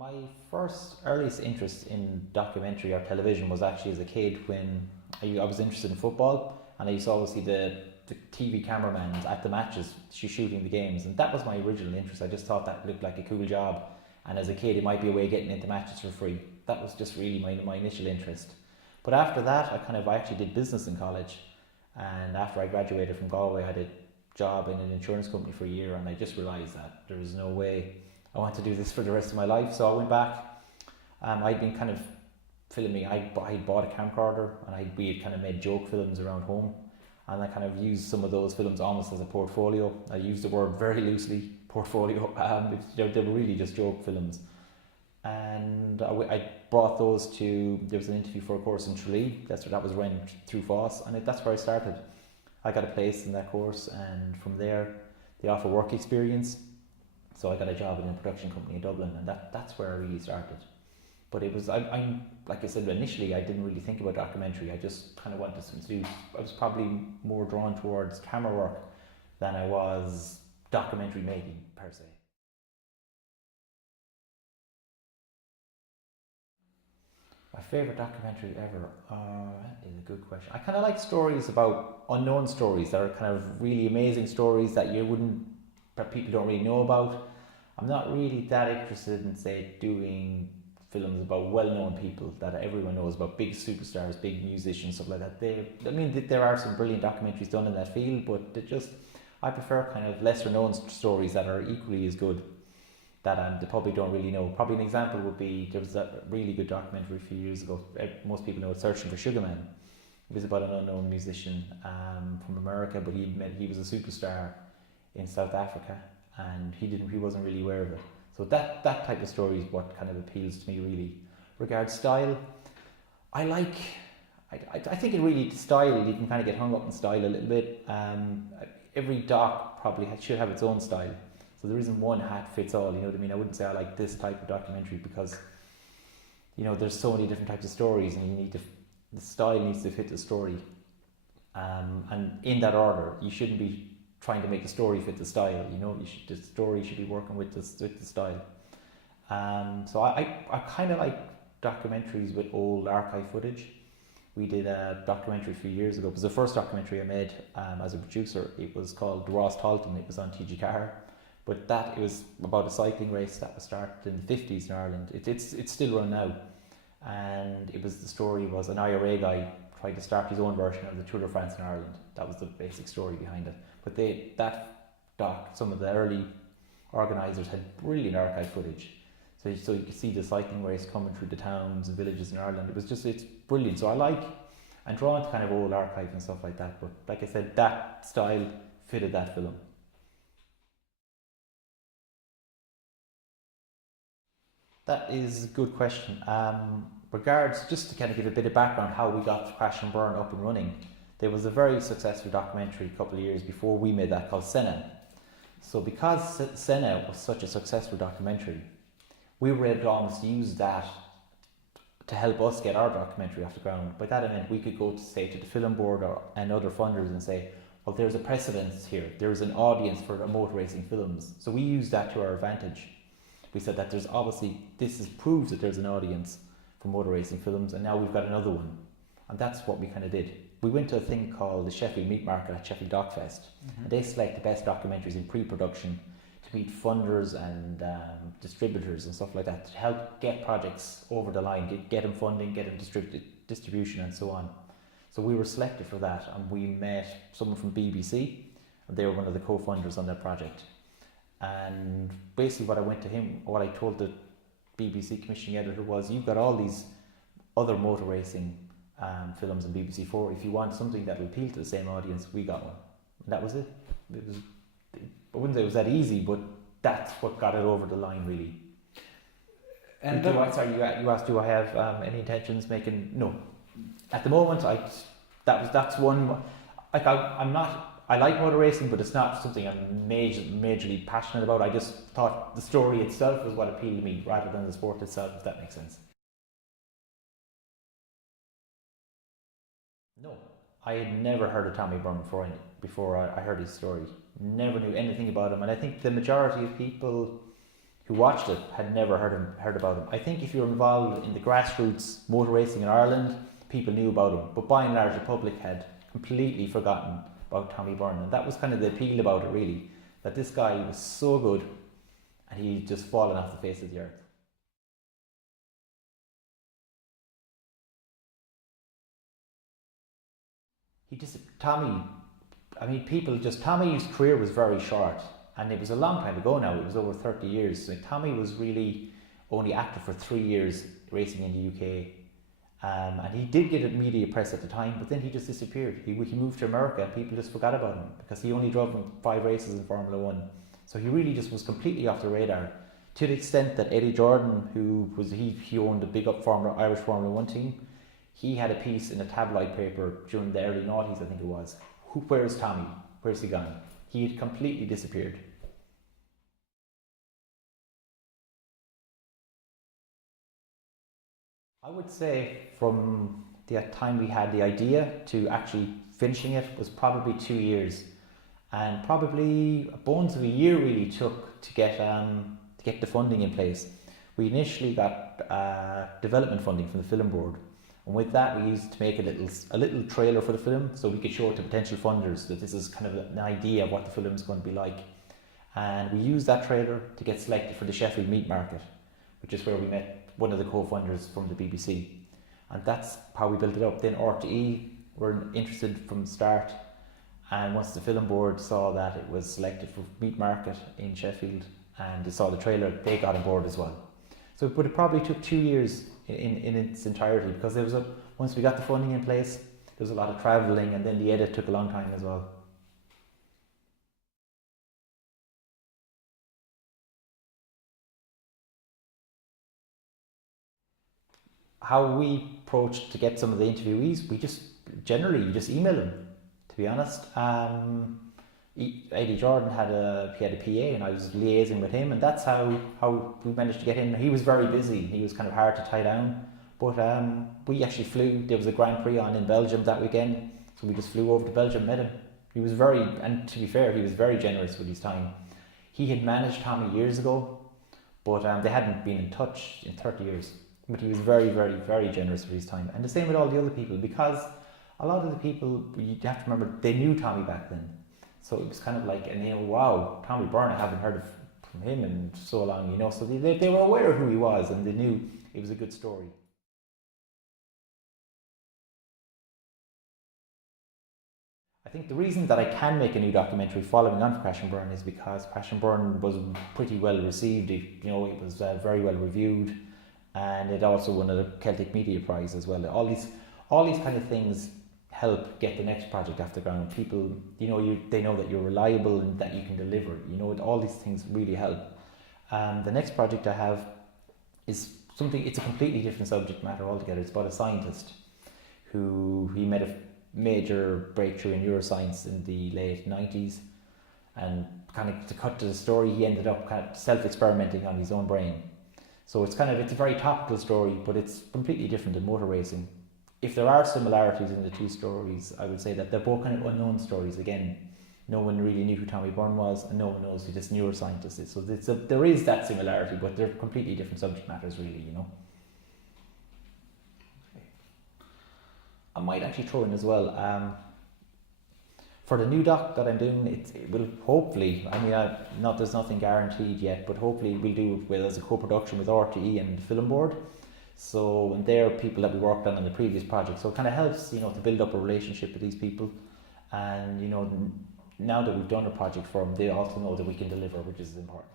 My first earliest interest in documentary or television was actually as a kid when I was interested in football, and I used to always see the TV cameramen at the matches shooting the games, and that was my original interest. I just thought that looked like a cool job, and as a kid it might be a way of getting into matches for free. That was just really my initial interest. But after that I actually did business in college, and after I graduated from Galway I did a job in an insurance company for a year, and I just realised that there was no way I want to do this for the rest of my life. So I went back. I'd been kind of filming. I bought a camcorder, and we had kind of made joke films around home, and I kind of used some of those films almost as a portfolio. I use the word very loosely, portfolio. They were really just joke films, and I brought those to. There was an interview for a course in Tralee. That was run through Foss, and that's where I started. I got a place in that course, and from there they offer work experience. So I got a job in a production company in Dublin, and that's where I really started. But it was, I'm like I said, initially I didn't really think about documentary. I just kind of wanted something to do. I was probably more drawn towards camera work than I was documentary making per se. My favourite documentary ever? That is a good question. I kind of like stories about unknown stories that are kind of really amazing stories that people don't really know about. I'm not really that interested in, say, doing films about well-known people that everyone knows about, big superstars, big musicians, stuff like that. There are some brilliant documentaries done in that field, but I prefer kind of lesser-known stories that are equally as good that the public don't really know. Probably an example would be there was a really good documentary a few years ago. Most people know it, Searching for Sugar Man. It was about an unknown musician from America, but he was a superstar in South Africa, and he wasn't really aware of it. So that type of story is what kind of appeals to me really. Regards style, I think it really style. You can kind of get hung up in style a little bit. Every doc probably should have its own style. So there isn't one hat fits all. You know what I mean? I wouldn't say I like this type of documentary because there's so many different types of stories, and the style needs to fit the story. And in that order, you shouldn't be trying to make the story fit the style. The story should be working with the style. So I kind of like documentaries with old archive footage. We did a documentary a few years ago. It was the first documentary I made as a producer. It was called Ross Talton. It was on TG Car. But it was about a cycling race that was started in the 50s in Ireland. It's still run now. And the story was an IRA guy tried to start his own version of the Tour de France in Ireland. That was the basic story behind it. But some of the early organisers had brilliant archive footage. So you could see the cycling race coming through the towns and villages in Ireland. It's brilliant. So I'm drawn to kind of old archive and stuff like that. But like I said, that style fitted that film. That is a good question. Just to kind of give a bit of background how we got Crash and Burn up and running, there was a very successful documentary a couple of years before we made that called Senna. So because Senna was such a successful documentary, we were able to almost use that to help us get our documentary off the ground. By that I meant we could go to the film board and other funders and say, well, there's a precedence here. There's an audience for motor racing films. So we used that to our advantage. We said that proves that there's an audience for motor racing films, and now we've got another one. And that's what we kind of did. We went to a thing called the Sheffield Meat Market at Sheffield Dockfest, and they select the best documentaries in pre-production to meet funders and distributors and stuff like that to help get projects over the line, get them funding, get them distribution and so on. So we were selected for that, and we met someone from BBC, and they were one of the co-funders on that project. And basically what I told the BBC commissioning editor was, you've got all these other motor racing films on BBC4. If you want something that will appeal to the same audience, we got one. And that was it. I wouldn't say it was that easy, but that's what got it over the line, really. And you asked, do I have any intentions making? No. At the moment, that's one. I'm not. I like motor racing, but it's not something I'm majorly passionate about. I just thought the story itself was what appealed to me rather than the sport itself, if that makes sense. No. I had never heard of Tommy Byrne before I heard his story. Never knew anything about him. And I think the majority of people who watched it had never heard about him. I think if you're involved in the grassroots motor racing in Ireland, people knew about him, but by and large the public had completely forgotten about Tommy Byrne, and that was kind of the appeal about it really, that this guy was so good and he'd just fallen off the face of the earth. Tommy, I mean, Tommy's career was very short, and it was a long time ago now, it was over 30 years. So Tommy was really only active for 3 years racing in the UK. And he did get a media press at the time, but then he just disappeared. He moved to America and people just forgot about him because he only drove in 5 races in Formula One. So he really just was completely off the radar, to the extent that Eddie Jordan, he owned a big up Irish Formula One team, he had a piece in a tabloid paper during the early noughties, I think it was. Where's Tommy? Where's he gone? He had completely disappeared. I would say from the time we had the idea to actually finishing it was probably 2 years, and probably bones of a year really took to get the funding in place. We initially got development funding from the film board, and with that we used to make a little trailer for the film so we could show it to potential funders that this is kind of an idea of what the film is going to be like. And we used that trailer to get selected for the Sheffield Meat Market, which is where we met one of the co-funders from the BBC, and that's how we built it up. Then RTE were interested from the start, and once the film board saw that it was selected for Meat Market in Sheffield and they saw the trailer, they got on board as well. So, but it probably took 2 years in its entirety, because once we got the funding in place, there was a lot of travelling, and then the edit took a long time as well. How we approached to get some of the interviewees, we just generally you just email them. To be honest, Eddie Jordan had a PA, and I was liaising with him, and that's how we managed to get him. He was very busy; he was kind of hard to tie down. But we actually flew. There was a Grand Prix on in Belgium that weekend, so we just flew over to Belgium, met him. He was and to be fair, he was very generous with his time. He had managed Tommy years ago, but they hadn't been in touch in 30 years. But he was very, very, very generous with his time. And the same with all the other people, because a lot of the people, you have to remember, they knew Tommy back then. So it was kind of like, and wow, Tommy Byrne, I haven't heard from him in so long, So they were aware of who he was, and they knew it was a good story. I think the reason that I can make a new documentary following on from Crash and Burn is because Crash and Burn was pretty well received. It was very well reviewed, and it also won a Celtic Media Prize as well. All these kind of things help get the next project off the ground. People, they know that you're reliable and that you can deliver. All these things really help. The next project I have is it's a completely different subject matter altogether. It's about a scientist he made a major breakthrough in neuroscience in the late 90s, and kind of to cut to the story, he ended up kind of self-experimenting on his own brain. So it's a very topical story, but it's completely different than motor racing. If there are similarities in the two stories, I would say that they're both kind of unknown stories. Again, no one really knew who Tommy Byrne was, and no one knows who this neuroscientist is. So there is that similarity, but they're completely different subject matters, really. I might actually throw in as well, for the new doc that I'm doing, it will hopefully, there's nothing guaranteed yet, but hopefully we'll do it as a co-production with RTE and the film board. So, and they're people that we worked on in the previous project, so it kind of helps, to build up a relationship with these people, and now that we've done a project for them, they also know that we can deliver, which is important.